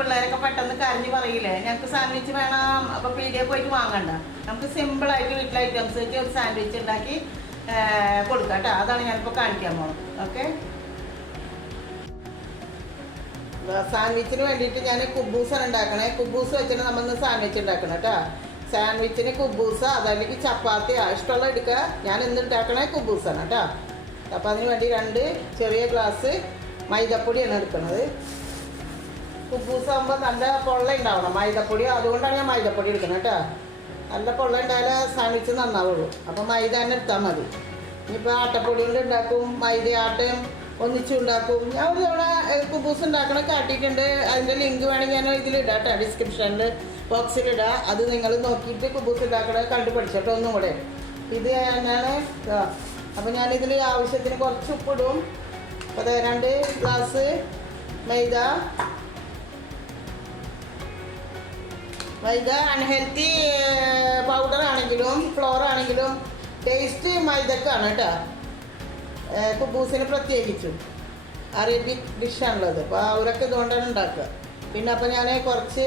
പിള്ളേരൊക്കെ പെട്ടെന്ന് കരഞ്ഞ് പറയില്ലേ ഞങ്ങൾക്ക് സാൻഡ്വിച്ച് വേണം, അപ്പോൾ പീടികയിൽ പോയിട്ട് വാങ്ങണ്ട, നമുക്ക് സിമ്പിളായിട്ട് വീട്ടിലെ ഐറ്റംസ് വെച്ച് ഒരു സാൻഡ്വിച്ച് ഉണ്ടാക്കി കൊടുക്കാം കേട്ടോ. അതാണ് ഞാനിപ്പോൾ കാണിക്കാൻ പോകുന്നത്. ഓക്കെ, സാൻഡ്വിച്ചിന് വേണ്ടിയിട്ട് ഞാൻ കുബൂസാണ് ഉണ്ടാക്കണേ. കുബൂസ് വെച്ചിട്ട് നമ്മളിന്ന് സാൻഡ്വിച്ച് ഉണ്ടാക്കണം കേട്ടോ. സാൻഡ്വിച്ചിന് കുബൂസ അതല്ലെങ്കിൽ ചപ്പാത്തി ഇഷ്ടമുള്ള എടുക്കുക. ഞാൻ ഇന്ന് ഉണ്ടാക്കണേ കുബൂസാണ് കേട്ടോ. അപ്പോൾ അതിന് വേണ്ടി 2 ചെറിയ ഗ്ലാസ് മൈദപ്പൊടിയാണ് എടുക്കുന്നത്. കുബൂസാകുമ്പോൾ നല്ല പൊള്ള ഉണ്ടാവണം മൈദപ്പൊടി, അതുകൊണ്ടാണ് ഞാൻ മൈദപ്പൊടി എടുക്കുന്നത് കേട്ടോ. നല്ല പൊള്ള ഉണ്ടായാലേ സാൻഡ്വിച്ച് നന്നാവുള്ളൂ. അപ്പോൾ മൈദ തന്നെ എടുത്താൽ മതി. ഇനിയിപ്പോൾ ആട്ടപ്പൊടി കൊണ്ട് ഉണ്ടാക്കും, മൈദ ആട്ടയും ഒന്നിച്ചുണ്ടാക്കും. ഞാൻ ഒരു തവണ കുബൂസ് ഉണ്ടാക്കണം കാട്ടിയിട്ടുണ്ട്. അതിൻ്റെ ലിങ്ക് വേണമെങ്കിൽ ഞാൻ ഇതിലിടാം കേട്ടോ, ഡിസ്ക്രിപ്ഷനിൽ ബോക്സിലിടാം. അത് നിങ്ങൾ നോക്കിയിട്ട് കുബൂസ് ഉണ്ടാക്കണത് കണ്ടു പഠിച്ചോട്ടോ ഒന്നും കൂടെ. ഇത് തന്നെയാണ്. അപ്പോൾ ഞാനിതിൽ ആവശ്യത്തിന് കുറച്ച് ഉപ്പിടും. അപ്പോൾ 2 ഗ്ലാസ് മൈദ അൺഹെൽത്തി പൗഡർ ആണെങ്കിലും ഫ്ലോർ ആണെങ്കിലും ടേസ്റ്റ് മൈദക്കാണ് കേട്ടോ. കുബൂസിന് പ്രത്യേകിച്ചും അറേബ്യക് ഡിഷാണുള്ളത്. അപ്പോൾ അവരൊക്കെ ഇതുകൊണ്ടാണ് ഉണ്ടാക്കുക. പിന്നെ അപ്പോൾ ഞാൻ കുറച്ച്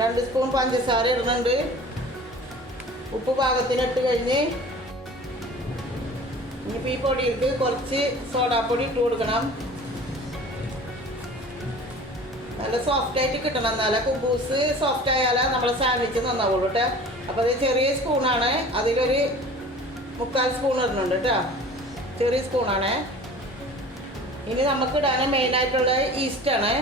1-2 സ്പൂൺ പഞ്ചസാര ഇടുന്നുണ്ട്. ഉപ്പ് പാകത്തിന് ഇട്ട് കഴിഞ്ഞ് ഇനിയിപ്പോൾ ഈ പൊടിയിലേക്ക് കുറച്ച് സോഡാപ്പൊടി ഇട്ട് കൊടുക്കണം. നല്ല സോഫ്റ്റായിട്ട് കിട്ടണം, എന്നാലേ കുബൂസ് സോഫ്റ്റ് ആയാലേ നമ്മളെ സാൻഡ്വിച്ച് നന്നാവുള്ളൂ കേട്ടോ. അപ്പോൾ അത് ചെറിയ സ്പൂണാണ്, അതിലൊരു 3/4 സ്പൂൺ ഇടുന്നുണ്ട് കേട്ടോ. ചെറിയ സ്പൂണാണ്. ഇനി നമുക്ക് ഇടാൻ മെയിനായിട്ടുള്ള ഈസ്റ്റാണ്.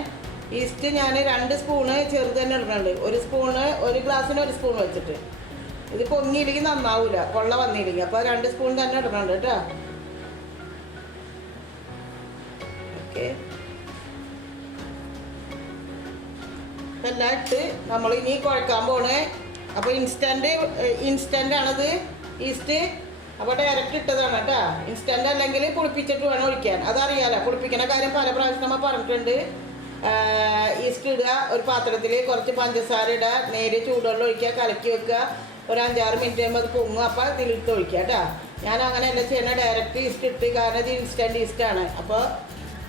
ഈസ്റ്റ് ഞാൻ 2 സ്പൂണ് ചെറുത് തന്നെ ഇടുന്നുണ്ട്. 1 സ്പൂണ്, 1 ഗ്ലാസ്സിന് 1 സ്പൂൺ വെച്ചിട്ട്. ഇത് പൊങ്ങിയില്ലെങ്കിൽ നന്നാവില്ല, കൊള്ള വന്നില്ലെങ്കിൽ. അപ്പോൾ 2 സ്പൂൺ തന്നെ ഇടുന്നുണ്ട് കേട്ടോ. ഓക്കെ, എല്ലാം ഇട്ട് നമ്മളിനി കുഴക്കാൻ പോണേ. അപ്പോൾ ഇൻസ്റ്റൻ്റ് ആണത് ഈസ്റ്റ്. അപ്പോൾ ഡയറക്റ്റ് ഇട്ടതാണ് കേട്ടോ. ഇൻസ്റ്റൻ്റ് അല്ലെങ്കിൽ പുളിപ്പിച്ചിട്ട് വേണം ഒഴിക്കാൻ. അതറിയാലോ, പുളിപ്പിക്കുന്ന കാര്യം പല പ്രാവശ്യം നമ്മൾ പറഞ്ഞിട്ടുണ്ട്. ഈസ്റ്റ് ഇടുക, ഒരു പാത്രത്തിൽ കുറച്ച് പഞ്ചസാര ഇടുക, നേരെ ചൂടുവെള്ളം ഒഴിക്കുക, കലക്കി വെക്കുക. ഒരു 5-6 മിനിറ്റ് കഴിയുമ്പോൾ അത് പൊങ്ങും. അപ്പോൾ ഇതിലിട്ട് ഒഴിക്കുക കേട്ടോ. ഞാൻ അങ്ങനെയല്ല ചെയ്യണത്, ഡയറക്റ്റ് ഈസ്റ്റ് ഇട്ട്. കാരണം ഇത് ഇൻസ്റ്റൻ്റ് ഈസ്റ്റാണ്. അപ്പോൾ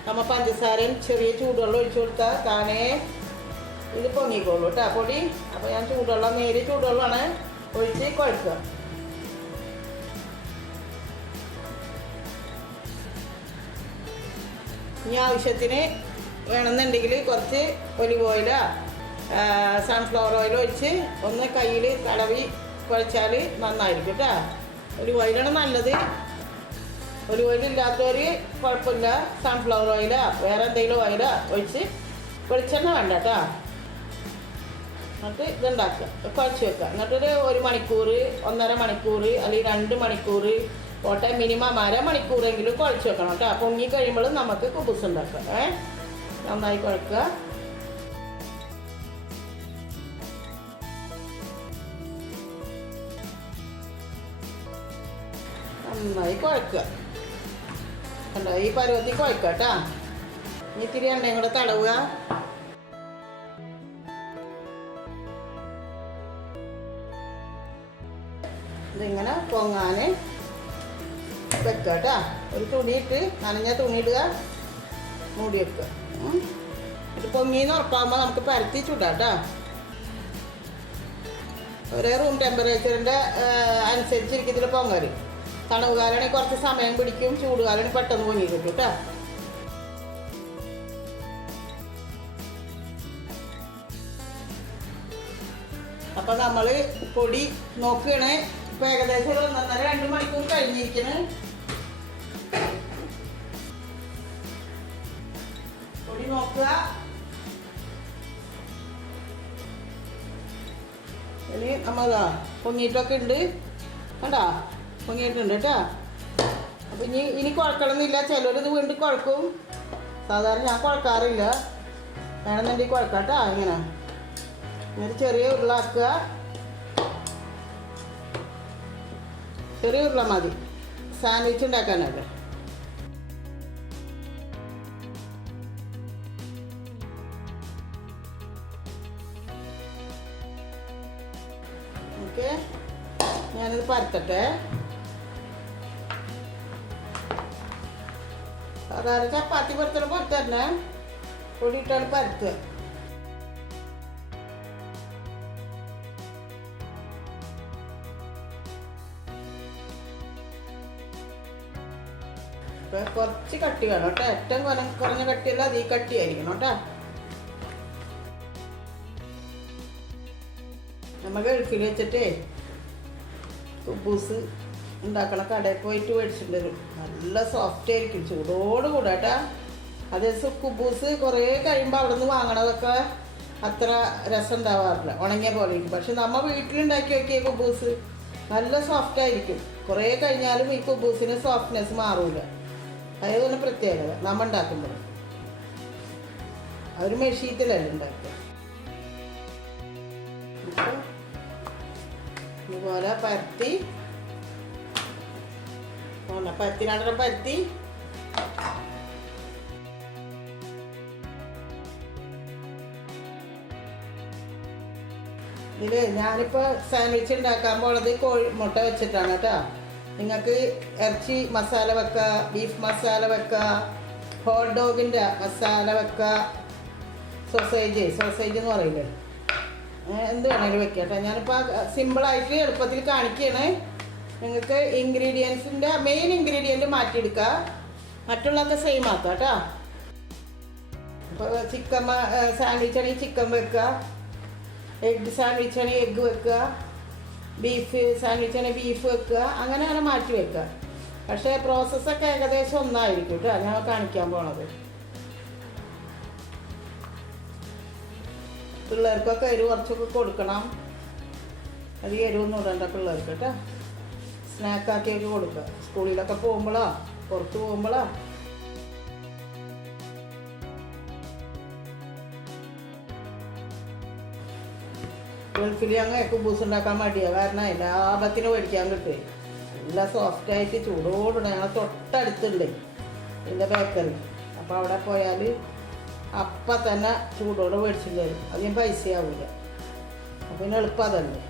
നമ്മൾ പഞ്ചസാരയും ചെറിയ ചൂടുവെള്ളം ഒഴിച്ചു കൊടുത്താൽ താനേ ഇത് പൊങ്ങിക്കോളൂ കേട്ടോ പൊടി. അപ്പോൾ ഞാൻ ചൂടുവെള്ളം, നേരെ ചൂടുവെള്ളമാണ് ഒഴിച്ച് കുഴക്കുക. ഇനി ആവശ്യത്തിന് വേണമെന്നുണ്ടെങ്കിൽ കുറച്ച് ഒലിവ് ഓയിലോ സൺഫ്ലവർ ഓയിൽ ഒഴിച്ച് ഒന്ന് കയ്യിൽ തടവി കുഴച്ചാൽ നന്നായിരിക്കും കേട്ടോ. ഒലിവ് ഓയിലാണ് നല്ലത്. ഒലിവ് ഓയിൽ ഇല്ലാത്തവർ കുഴപ്പമില്ല, സൺഫ്ലവർ ഓയിലോ വേറെ എന്തെങ്കിലും ഓയിലോ ഒഴിച്ച്, വെളിച്ചെണ്ണ വേണ്ട കേട്ടോ. എന്നിട്ട് ഇതുണ്ടാക്കുക, കുഴച്ച് വെക്കുക. എന്നിട്ടൊരു 1 മണിക്കൂർ, 1.5 മണിക്കൂർ അല്ലെങ്കിൽ 2 മണിക്കൂർ പോട്ടെ, മിനിമം 1/2 മണിക്കൂറെങ്കിലും കുഴച്ച് വെക്കണം കേട്ടോ. പൊങ്ങി കഴിയുമ്പോൾ നമുക്ക് കുബൂസ് ഉണ്ടാക്കാം. നന്നായി കുഴക്കുക. നന്നായി കുഴക്കുക. കണ്ടോ, ഈ പരുവത്തിൽ കുഴക്കുക കേട്ടോ. ഇനി ഇത്തിരി എണ്ണയും കൂടെ തടവുക. ഇതിങ്ങനെ പൊങ്ങാൻ വെക്കുക കേട്ടോ. ഒരു തുണിയിട്ട്, നനഞ്ഞ തുണി ഇടുക, മൂടി വെക്കുക. ഇത് പൊങ്ങിന്ന് ഉറപ്പാകുമ്പോൾ നമുക്ക് പരത്തി ചുടാം കേട്ടോ. ഒരേ റൂം ടെമ്പറേച്ചറിൻ്റെ അനുസരിച്ചിരിക്കും ഇതിൽ പൊങ്ങൽ. തണുവ് കാലാണെങ്കിൽ കുറച്ച് സമയം പിടിക്കും, ചൂട് കാലാണെങ്കിൽ പെട്ടെന്ന് പൊങ്ങി കിട്ടും കേട്ടോ. അപ്പം നമ്മൾ പൊടി നോക്കുകയാണ്. ഇപ്പോൾ ഏകദേശം 1.5-2 മണിക്കൂർ കഴിഞ്ഞിരിക്കുന്നു. പൊടി നോക്കുക. ഇനി നമ്മളതാ പൊങ്ങിയിട്ടൊക്കെ ഉണ്ട് കണ്ടാ, പൊങ്ങിയിട്ടുണ്ട് കേട്ടോ. അപ്പം ഇനി കുഴക്കണമെന്നില്ല. ചിലരിത് വീണ്ടും കുഴക്കും. സാധാരണ ഞാൻ കുഴക്കാറില്ല. വേണമെന്നുണ്ടെങ്കിൽ കുഴക്കാം കേട്ടോ. ഇങ്ങനെ ചെറിയ ഉരുളാക്കുക. ചെറിയ ഉരുള മതി സാൻഡ്വിച്ച് ഉണ്ടാക്കാനല്ലേ. ഓക്കെ, ഞാനിത് പരത്തട്ടെ. സാധാരണ ചപ്പാത്തി പരത്തണ പോലെ തന്നെ പൊടിയിട്ടാണ് പരത്തുക. കുറച്ച് കട്ടി വേണം കേട്ടോ. ഏറ്റവും കുറഞ്ഞ കട്ടിയല്ല, അത് ഈ കട്ടിയായിരിക്കണം കേട്ടോ. നമ്മൾ ഗൾഫിൽ വെച്ചിട്ടേ കുബൂസ് ഉണ്ടാക്കണ കടയിൽ പോയിട്ട് മേടിച്ചിട്ട് വരും. നല്ല സോഫ്റ്റ് ആയിരിക്കും ചൂടോട് കൂടെ കേട്ടാ. അതേ കുബൂസ് കുറേ കഴിയുമ്പോൾ അവിടെ നിന്ന് വാങ്ങണതൊക്കെ അത്ര രസം ഉണ്ടാവാറില്ല, ഉണങ്ങിയ പോലെ ഇരിക്കും. പക്ഷെ നമ്മൾ വീട്ടിലുണ്ടാക്കി വെക്കിയ കുബൂസ് നല്ല സോഫ്റ്റ് ആയിരിക്കും. കുറേ കഴിഞ്ഞാലും ഈ കുബൂസിന് സോഫ്റ്റ്നെസ് മാറൂല. അതൊരു പ്രത്യേകത നമ്മൾ ഉണ്ടാക്കുമ്പോൾ. അവർ മെഷീത്തിലല്ല ഉണ്ടാക്കുക. ഇതുപോലെ പരത്തി പരത്തിനാട്ടം പരത്തി ഇത് ഞാനിപ്പോൾ സാൻഡ്വിച്ച് ഉണ്ടാക്കാൻ പോണത് മുട്ട വെച്ചിട്ടാണ് കേട്ടോ. നിങ്ങൾക്ക് ഇറച്ചി മസാല വെക്കുക, ബീഫ് മസാല വെക്കുക, ഹോട്ട് ഡോഗിൻ്റെ മസാല വെക്കുക, സോസേജ് എന്ന് പറയില്ലേ, എന്ത് വേണേലും വെക്കുക കേട്ടോ. ഞാനിപ്പോൾ സിമ്പിളായിട്ട് എളുപ്പത്തിൽ കാണിക്കുകയാണ്. നിങ്ങൾക്ക് ഇൻഗ്രീഡിയൻസിൻ്റെ മെയിൻ ഇൻഗ്രീഡിയൻറ്റ് മാറ്റിയെടുക്കുക, മറ്റുള്ളതൊക്കെ സെയിം ആക്കുക കേട്ടോ. അപ്പോൾ ചിക്കൻ സാൻഡ്വിച്ച് ആണെങ്കിൽ ചിക്കൻ വെക്കുക, എഗ് സാൻഡ്വിച്ച് ആണെങ്കിൽ എഗ്ഗ് വെക്കുക, ബീഫ് സാൻഡ്വിച്ച് ആണെങ്കിൽ ബീഫ് വെക്കുക, അങ്ങനെ മാറ്റി വെക്കുക. പക്ഷേ പ്രോസസ്സൊക്കെ ഏകദേശം ഒന്നായിരിക്കും കേട്ടോ ഞാൻ കാണിക്കാൻ പോണത്. പിള്ളേർക്കൊക്കെ എരിവ് കുറച്ചൊക്കെ കൊടുക്കണം. അത് എരിവൊന്നും ഇടണ്ട പിള്ളേർക്ക് കേട്ടോ. സ്നാക്കാക്കിയൊക്കെ കൊടുക്കുക. സ്കൂളിലൊക്കെ പോകുമ്പോഴോ പുറത്ത് പോകുമ്പോഴോ. ഗൾഫിൽ ഞങ്ങൾ കുബൂസ് ഉണ്ടാക്കാൻ മടിയാണ്. കാരണം ലാഭത്തിന് മേടിക്കാൻ കിട്ടും. നല്ല സോഫ്റ്റായിട്ട് ചൂടോടുണ്ട്. ഞങ്ങൾ തൊട്ടടുത്തുണ്ട് ഇതിൻ്റെ ബേക്കറി. അപ്പോൾ അവിടെ പോയാൽ അപ്പം തന്നെ ചൂടോടെ മേടിച്ചിട്ട് തരും. അധികം പൈസയാവില്ല. അപ്പം പിന്നെ എളുപ്പം അതല്ലേ,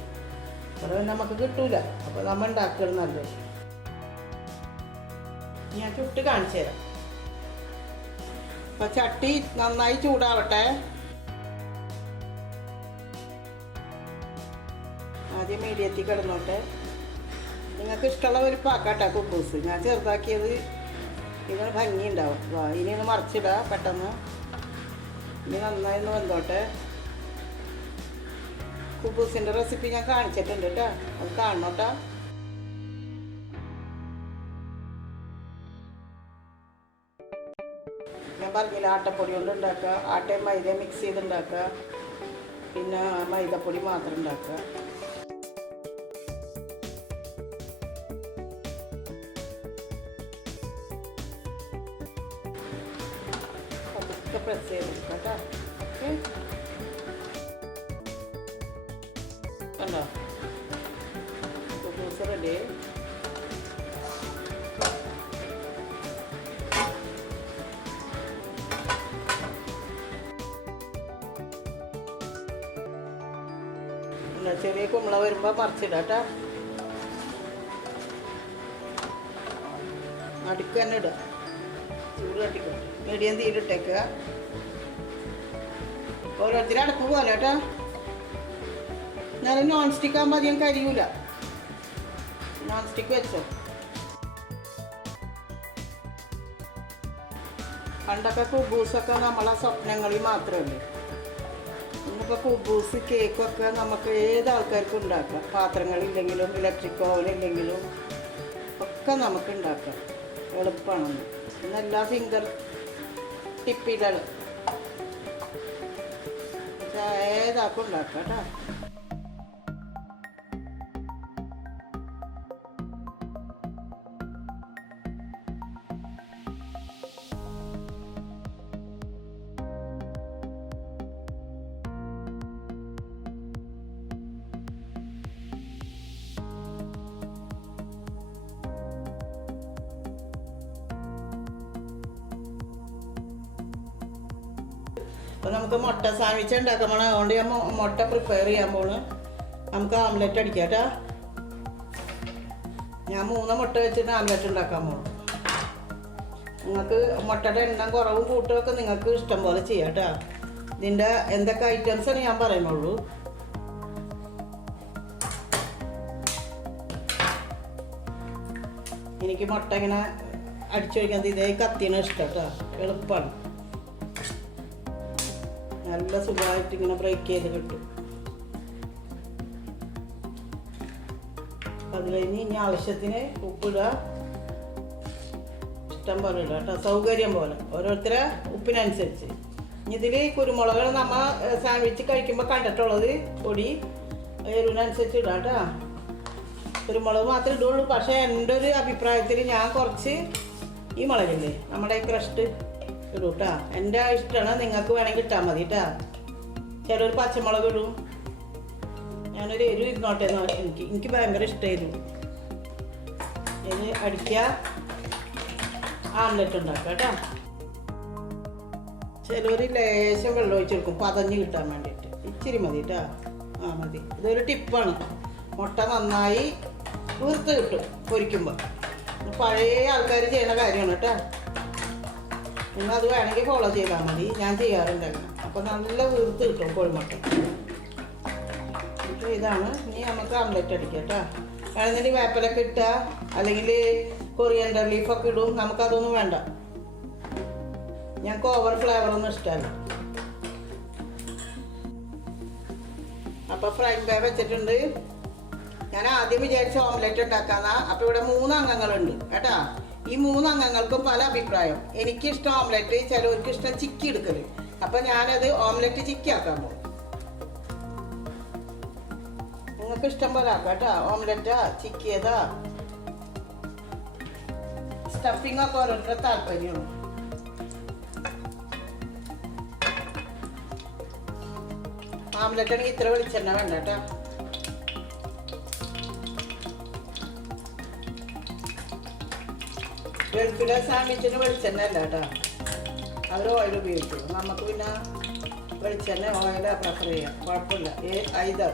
അവിടെ പിന്നെ നമുക്ക് കിട്ടൂല. അപ്പോൾ നമ്മൾ ഉണ്ടാക്കണം നല്ലത്. ഞാൻ ചുട്ട് കാണിച്ചു തരാം. അപ്പം ചട്ടി നന്നായി ചൂടാവട്ടെ. ആദ്യം മീഡിയത്തിൽ കിടന്നോട്ടെ. നിങ്ങൾക്ക് ഇഷ്ടമുള്ള ഒരു പാക്കാട്ടാ കുബൂസ്. ഞാൻ ചെറുതാക്കിയത് ഇതിന് ഭംഗി ഉണ്ടാവും. ഇനി ഒന്ന് മറിച്ചിടുക പെട്ടെന്ന്. ഇനി നന്നായി ഒന്ന് വന്നോട്ടെ. കുബൂസിൻ്റെ റെസിപ്പി ഞാൻ കാണിച്ചിട്ടുണ്ട് കേട്ടോ, അത് കാണണോട്ടാ. ഞാൻ പറഞ്ഞില്ല ആട്ടപ്പൊടി കൊണ്ട് ഉണ്ടാക്കുക, ആട്ടയും മൈദ മിക്സ് ചെയ്തുണ്ടാക്കുക, പിന്നെ മൈദപ്പൊടി മാത്രം ഉണ്ടാക്കുക. അതൊക്കെ പ്രസ് ചെയ്തെടുക്കാം കേട്ടോ. ഓക്കെ, കണ്ടോ കുബൂസ് റെഡി. ചെറിയ കുമ്പള വരുമ്പോൾ മറിച്ചിടാം കേട്ടോ. അടുക്ക് തന്നെ ഇടുക, ചൂട് കട്ടിക്കുക, മീഡിയം തീരിട്ടേക്കുക. ഓരോരുത്തരും അടുപ്പ് പോലെ കേട്ടോ. ഞാൻ നോൺ സ്റ്റിക്ക് ആകുമ്പോൾ അധികം കരിയൂല. നോൺ സ്റ്റിക്ക് വെച്ചോ. പണ്ടൊക്കെ കുബൂസൊക്കെ നമ്മളെ സ്വപ്നങ്ങളിൽ മാത്രമല്ലേ. ഇന്നിപ്പോൾ കുബൂസ് കേക്കൊക്കെ നമുക്ക് ഏത് ആൾക്കാർക്കും ഉണ്ടാക്കാം. പാത്രങ്ങളില്ലെങ്കിലും ഇലക്ട്രിക് ഓവൻ ഇല്ലെങ്കിലും ഒക്കെ നമുക്ക് ഉണ്ടാക്കാം. എളുപ്പമാണെന്ന് ഇന്നെല്ലാ ഫിംഗർ ടിപ്പിലാണ് ഏതാക്കും ഉണ്ടാക്കാം കേട്ടോ. അപ്പോൾ നമുക്ക് മുട്ട സാൻഡ്വിച്ച് ഉണ്ടാക്കാൻ പോകണം. അതുകൊണ്ട് ഞാൻ മുട്ട പ്രിപ്പയർ ചെയ്യാൻ പോണ്. നമുക്ക് ആംലെറ്റ് അടിക്കാം കേട്ടോ. ഞാൻ 3 മുട്ട വെച്ചിട്ട് ആംലെറ്റ് ഉണ്ടാക്കാൻ പോകണം. നിങ്ങൾക്ക് മുട്ടയുടെ എണ്ണം കുറവും കൂട്ടുമൊക്കെ നിങ്ങൾക്ക് ഇഷ്ടം പോലെ ചെയ്യാം കേട്ടോ. ഇതിൻ്റെ എന്തൊക്കെ ഐറ്റംസാണ് ഞാൻ പറയുന്നുള്ളൂ. എനിക്ക് മുട്ട ഇങ്ങനെ അടിച്ചു വയ്ക്കുന്നത് ഇതേ കത്തിയാണ് ഇഷ്ടം കേട്ടോ. എളുപ്പമാണ്, നല്ല സുഖമായിട്ട് ഇങ്ങനെ ബ്രേക്ക് ചെയ്ത് കിട്ടും. അതിൽ ഇനി ആവശ്യത്തിന് ഉപ്പിടുക, ഇഷ്ടം പോലെ ഇടുക കേട്ടോ, സൗകര്യം പോലെ, ഓരോരുത്തരെ ഉപ്പിനനുസരിച്ച്. ഇനി ഇതിൽ കുരുമുളക് നമ്മൾ സാൻഡ്വിച്ച് കഴിക്കുമ്പോൾ കണ്ടിട്ടുള്ളത് പൊടി എരിവിനനുസരിച്ച് ഇടാം കേട്ടോ. കുരുമുളക് മാത്രമേ ഇടുള്ളൂ. പക്ഷേ എൻ്റെ ഒരു അഭിപ്രായത്തിൽ ഞാൻ കുറച്ച് ഈ മുളകില്ലേ നമ്മുടെ ക്രഷ്ഡ് ഇടും കേട്ടോ. എൻ്റെ ഇഷ്ടമാണ്, നിങ്ങൾക്ക് വേണമെങ്കിൽ ഇട്ടാൽ മതി കേട്ടോ. ചിലൊരു പച്ചമുളക് ഇടും. ഞാനൊരു എരിവ് ഇരുന്നോട്ടെ എന്ന് എനിക്ക് ഭയങ്കര ഇഷ്ടമായിരുന്നു. ഇനി അടിക്കുക, ആംലെറ്റ് ഉണ്ടാക്കുക കേട്ടോ. ചിലർ ലേശം വെള്ളം ഒഴിച്ച് കൊടുക്കും പതഞ്ഞ് കിട്ടാൻ വേണ്ടിയിട്ട്. ഇച്ചിരി മതി കേട്ടോ. മതി. ഇതൊരു ടിപ്പാണ്. മുട്ട നന്നായി വീർത്ത് കിട്ടും പൊരിക്കുമ്പോൾ. പഴയ ആൾക്കാർ ചെയ്യുന്ന കാര്യമാണ് കേട്ടോ. നിങ്ങൾ അത് വേണമെങ്കിൽ ഫോളോ ചെയ്താൽ മതി. ഞാൻ ചെയ്യാറുണ്ട് അങ്ങനെ. അപ്പോൾ നല്ല വീർത്ത് കിട്ടും കോഴിമുട്ട. ഇതാണ്. ഇനി നമുക്ക് ആംലെറ്റ് അടിക്കാം കേട്ടോ. വേണമെങ്കിൽ വേപ്പിലൊക്കെ ഇട്ടുക, അല്ലെങ്കിൽ കൊറിയൻഡർ ലീഫൊക്കെ ഇടും. നമുക്കതൊന്നും വേണ്ട. ഞങ്ങൾക്ക് ഓവർ ഫ്ലേവറൊന്നും ഇഷ്ടമല്ല. അപ്പോൾ ഫ്രൈ പാൻ വെച്ചിട്ടുണ്ട്. ഞാൻ ആദ്യം വിചാരിച്ച ഓംലെറ്റ് ഉണ്ടാക്കാന്നാ. അപ്പോൾ ഇവിടെ 3 അംഗങ്ങളുണ്ട് കേട്ടാ. ഈ 3 അംഗങ്ങൾക്കും പല അഭിപ്രായം. എനിക്കിഷ്ടം ഓംലെറ്റ്, ചിലവർക്ക് ഇഷ്ടം ചിക്കി എടുക്കൽ. അപ്പം ഞാനത് ഓംലെറ്റ് ചിക്കി ആക്കാൻ പോകും. നിങ്ങൾക്ക് ഇഷ്ടം പോലെ ആക്കാം കേട്ടോ. ഓംലെറ്റാ ചിക്കിയതാ സ്റ്റഫിംഗ് ഒക്കെ ഓരോരുത്തരുടെ താല്പര്യമാണ്. ഓംലെറ്റ് ആണെങ്കിൽ ഇത്ര വെളിച്ചെണ്ണ വേണ്ട കേട്ടോ. ഗൾഫിലെ സാൻഡ്വിച്ചിന് വെളിച്ചെണ്ണ അല്ല കേട്ടോ, അവർ ഓയിൽ ഉപയോഗിക്കും. നമുക്ക് പിന്നെ വെളിച്ചെണ്ണ ഓയിലാണ് പ്രിഫർ ചെയ്യാം, കുഴപ്പമില്ല. ഐതർ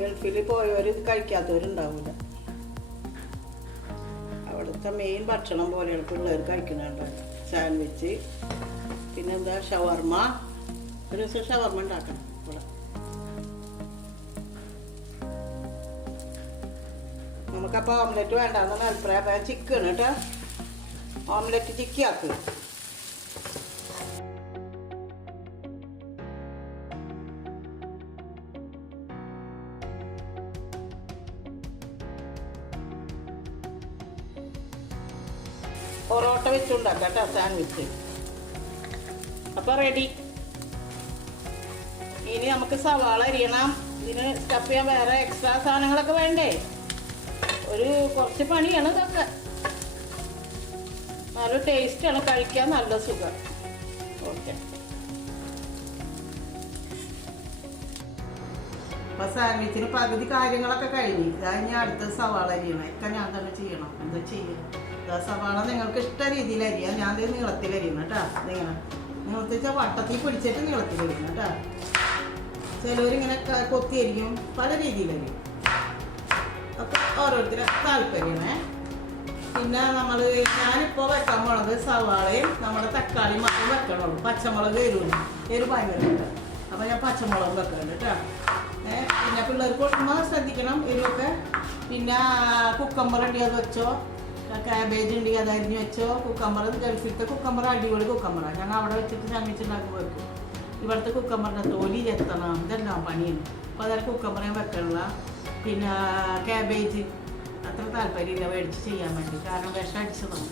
ഗൾഫിൽ പോയവർ ഇത് കഴിക്കാത്തവരുണ്ടാവില്ല. അവിടുത്തെ മെയിൻ ഭക്ഷണം പോലെയാണ് പിള്ളേർ കഴിക്കുന്നുണ്ട്. സാൻഡ്വിച്ച്, പിന്നെന്താ ഷവർമ്മ. ഒരു ദിവസം ഷവർമ്മ ഉണ്ടാക്കണം ഇവിടെ. നമുക്കപ്പോൾ ഓംലെറ്റ് വേണ്ടാന്നാണ് അഭിപ്രായം. അപ്പം ചിക്കൻ കേട്ടോ, ഓംലെറ്റ് ചിക്കി ആക്കുക. പൊറോട്ട വെച്ചുണ്ടാക്കാം കേട്ടോ സാൻഡ്വിച്ച്. അപ്പോൾ റെഡി. ഇനി നമുക്ക് സവാള അരിയണം. ഇതിന് സ്റ്റഫ് ചെയ്യാൻ വേറെ എക്സ്ട്രാ സാധനങ്ങളൊക്കെ വേണ്ടേ? ഒരു കുറച്ച് പണിയാണ് ഇതൊക്കെ. നല്ല ടേസ്റ്റാണ്, കഴിക്കാൻ നല്ല സുഖം. ഓക്കെ. അപ്പോൾ സാൻഡ്വിച്ചിന് പകുതി കാര്യങ്ങളൊക്കെ കഴിഞ്ഞ് ഞാൻ അടുത്ത സവാള അരിയണം. ഒക്കെ ഞാൻ തന്നെ ചെയ്യണം. എന്താ ചെയ്യണം? സവാള നിങ്ങൾക്ക് ഇഷ്ട രീതിയിൽ അരിയാം. ഞാൻ നീളത്തിൽ അരിയണം കേട്ടോ. ഇങ്ങനെ നീളത്തിൽ വെച്ചാൽ വട്ടത്തിൽ പിടിച്ചിട്ട് നീളത്തിൽ അരിയണം കേട്ടോ. ചിലവരിങ്ങനെ കൊത്തി അരിക്കും, പല രീതിയിലരിയും. അപ്പോൾ ഓരോരുത്തരും താല്പര്യമാണ്. പിന്നെ ഞാനിപ്പോൾ വെക്കാൻ പോണത് സവാളയും നമ്മുടെ തക്കാളി മാത്രം വെക്കണുള്ളൂ. പച്ചമുളക് എരിവ് ഭയങ്കര കേട്ടോ. അപ്പോൾ ഞാൻ പച്ചമുളക് വെക്കുന്നുണ്ട് കേട്ടോ. പിന്നെ പിള്ളേർക്ക് കൊടുക്കുമ്പോൾ ശ്രദ്ധിക്കണം എരിവൊക്കെ. പിന്നെ കുക്കമ്പർ ഉണ്ടെങ്കിൽ അത് വെച്ചോ, കാബേജ് ഉണ്ടെങ്കിൽ അത് അരിഞ്ഞ് വെച്ചോ. കുക്കമ്പർ ഗൾഫിലത്തെ കുക്കമ്പർ അടിപൊളി കുക്കമ്പറാണ്. ഞങ്ങൾ അവിടെ വെച്ചിട്ട് സാൻഡ്വിച്ച് ഉണ്ടാക്കുമ്പോൾ വെക്കും. ഇവിടുത്തെ കുക്കമ്പറിൻ്റെ തൊലി ചെത്തണം, ഇതെല്ലാം പണിയാണ്. അപ്പോൾ അതൊക്കെ കുക്കമ്പർ ഞാൻ വെക്കണില്ല. പിന്നെ കാബേജ് അത്ര താല്പര്യമില്ല മേടിച്ച് ചെയ്യാൻ വേണ്ടി, കാരണം വിഷം അടിച്ചതാണ്.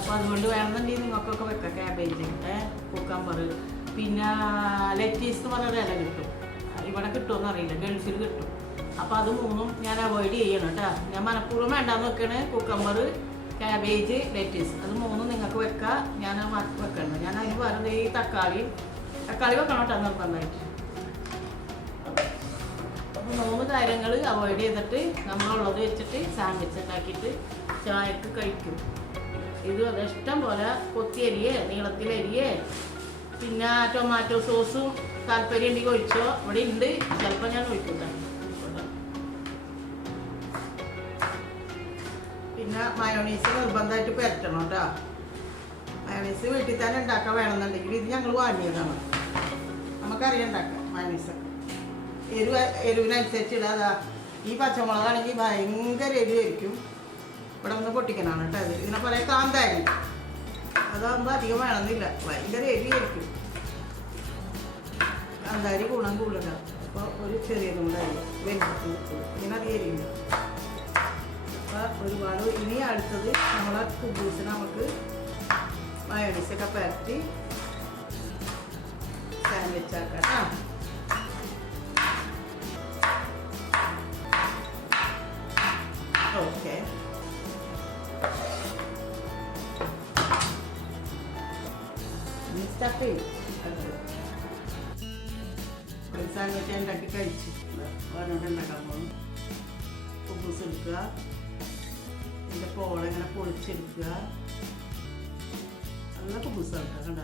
അപ്പോൾ അതുകൊണ്ട് വേണമെന്നുണ്ടെങ്കിൽ നിങ്ങൾക്കൊക്കെ വെക്കാം കാബേജ്, കുക്കമ്പർ. പിന്നെ ലെറ്റീസ് എന്ന് പറഞ്ഞ ഇല കിട്ടും. ഇവിടെ കിട്ടുമെന്ന് അറിയില്ല, ഗൾഫിൽ കിട്ടും. അപ്പോൾ അത് 3ഉം ഞാൻ അവോയ്ഡ് ചെയ്യണം കേട്ടോ. ഞാൻ മനഃപൂർവ്വം വേണ്ടാന്ന് വെക്കണേ. കുക്കമ്പർ, കാബേജ്, ലെറ്റീസ് അത് 3ഉം നിങ്ങൾക്ക് വെക്കാം. ഞാൻ വെക്കണം. ഞാൻ അതിന് വേറെ ഈ തക്കാളി വെക്കണം കേട്ടോ നിർബന്ധമായിട്ട്. അപ്പോൾ 3 കാര്യങ്ങൾ അവോയ്ഡ് ചെയ്തിട്ട് നമ്മളുള്ളത് വെച്ചിട്ട് സാൻഡ്വിച്ച് ഉണ്ടാക്കിയിട്ട് ചായക്ക് കഴിക്കും. ഇത് അത് ഇഷ്ടം പോലെ കൊത്തി അരിയേ നീളത്തിലരിയേ പിന്നെ ടൊമാറ്റോ സോസും താല്പര്യം ഉണ്ടെങ്കിൽ ഒഴിച്ചോ. ഇവിടെ ഉണ്ട്, ചിലപ്പോൾ ഞാൻ ഒഴിക്കൂട്ടെ. പിന്നെ മയോണീസ് നിർബന്ധമായിട്ട് പുരട്ടണം കേട്ടോ. മയോണീസ് വീട്ടിൽ തന്നെ ഉണ്ടാക്കാൻ വേണമെന്നുണ്ടെങ്കിൽ ഇത് ഞങ്ങൾ വാങ്ങിയതാണ്. നമുക്കറിയാം ഉണ്ടാക്കാം മയോണീസ്. എരിവിനനുസരിച്ച് ഇടാതാ. ഈ പച്ചമുളകാണെങ്കിൽ ഭയങ്കര എരിവായിരിക്കും. ഇവിടെ ഒന്ന് പൊട്ടിക്കണമാണ് കേട്ടോ. അത് ഇതിനെ പോലെ കാന്താരി അതാകുമ്പോൾ അധികം വേണമെന്നില്ല, ഭയങ്കര എരിവായിരിക്കും. കാന്താരി ഗുണം കൂടുതലാണ്. അപ്പോൾ ഒരു ചെറിയതും കൂടെ അരി വെന്തിട്ട് ഇങ്ങനെ അധികം എരിയില്ല. അപ്പോൾ ഒരുപാട്. ഇനി അടുത്തത് നമ്മളെ കുബൂസിന് നമുക്ക് മയോണീസൊക്കെ പരത്തി സാൻഡ്വിച്ച് ആക്കാം. ഓക്കെ, സ്റ്റഫ് ചെയ്യും. ഒരു സാൻഡ്വിച്ച് ഉണ്ടാക്കി കഴിച്ചു വേണമെങ്കിൽ ഉണ്ടാക്കാൻ പോകുന്നു. കുബൂസ് എടുക്കുക, ഇതിൻ്റെ പോള ഇങ്ങനെ പൊളിച്ചെടുക്കുക. നല്ല കുബൂസാണ് കേട്ടോ, കണ്ട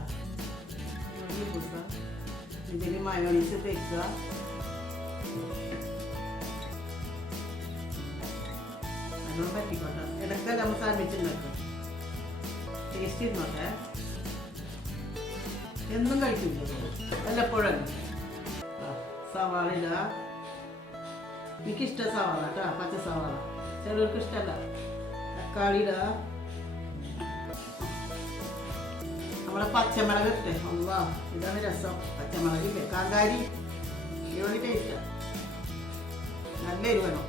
കുബൂസ. ഇതിൽ മയോണീസ് തേക്കുക. നല്ലോണം പറ്റിക്കോട്ടെ. ഇടയ്ക്കല്ല നമ്മൾ സാൻഡ്വിച്ച് ഉണ്ടാക്കും. ടേസ്റ്റ് ഇരുന്നോട്ടെ. എന്നും കഴിക്കില്ല, വല്ലപ്പോഴും. സവാള ഇടുക. എനിക്കിഷ്ടം സവാള കേട്ടോ, പച്ച സവാള. ചിലർക്ക് ഇഷ്ടമല്ല. തക്കാളി ഇടുക. നമ്മളെ പച്ചമുളക് ഇട്ടേ. അള്ളാ, ഇതാണ് രസം. പച്ചമുളകില്ലേ, കാന്താരി ഇവരുടെ ടേസ്റ്റാണ്. നല്ല എരിവണം.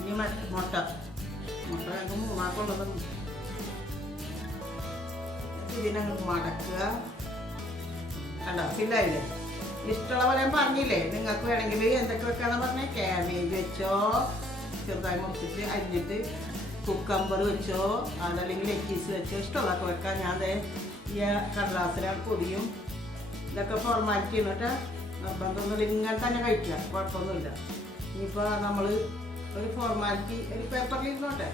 ഇനി മുട്ട ഞങ്ങൾക്ക് മൂന്നാക്കുള്ളതും. ഇതിനങ്ങ് മടക്കുക. കണ്ടോ, ഫില്ലായില്ലേ? ഇഷ്ടമുള്ള പോലെ ഞാൻ പറഞ്ഞില്ലേ, നിങ്ങൾക്ക് വേണമെങ്കിൽ എന്തൊക്കെ വെക്കാന്ന് പറഞ്ഞാൽ ക്യാബേജ് വെച്ചോ, ചെറുതായി മുറിച്ചിട്ട് അരിഞ്ഞിട്ട് കുക്കമ്പർ വെച്ചോ, അതല്ലെങ്കിൽ ലെറ്റീസ് വെച്ചോ, ഇഷ്ടമുള്ളതൊക്കെ വെക്കാം. ഞാൻ ഈ കടലാസിലാണ് പൊടിയും ഇതൊക്കെ ഫോർമാലിറ്റി ചെയ്യണോട്ടെ. നിർബന്ധമൊന്നുമില്ല, ഇങ്ങനെ തന്നെ കഴിക്കാം, കുഴപ്പമൊന്നുമില്ല. ഇനിയിപ്പോൾ നമ്മൾ ഒരു ഫോർമാലിറ്റി ഒരു പേപ്പറിൽ ഇരുന്നോട്ടെ.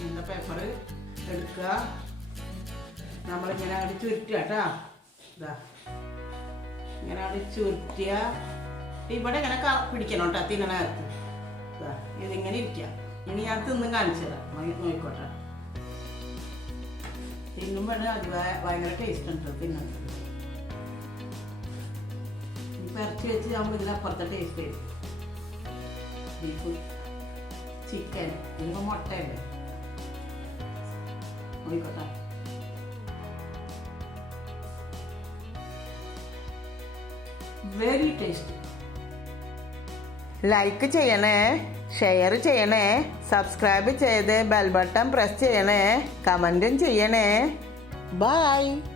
ഇങ്ങനത്തെ പേപ്പർ എടുക്കുക. നമ്മളിങ്ങനെ അവിടെ ചുരുട്ടുക കേട്ടോ. ഇതാ ഇങ്ങനെ അവിടെ ചുരുട്ടിയ ഇവിടെ ഇങ്ങനെ പിടിക്കണം കേട്ടോ. തിന്നണകത്ത് ഇതാ ഇതിങ്ങനെ ഇരിക്കുക. ഇനി ഞാൻ തിന്നും കാണിച്ചു തരാം, നോക്കിക്കോട്ടെ. തിന്നുമ്പോൾ അത് ഭയങ്കര ടേസ്റ്റ് ഉണ്ട് തിന്നത്. ഇറച്ചി വെച്ച് നമ്മൾ ഇതിനപ്പുറത്തെ ടേസ്റ്റ് ചെയ്യും. ബീഫ്, ചിക്കൻ, ഇതിപ്പോൾ മുട്ടയല്ലേ, നോക്കിക്കോട്ടെ. Very tasty. ലൈക്ക് ചെയ്യണേ, ഷെയർ ചെയ്യണേ, സബ്സ്ക്രൈബ് ചെയ്ത് ബെൽ ബട്ടൺ പ്രസ് ചെയ്യണേ, കമൻറ്റും ചെയ്യണേ. ബൈ.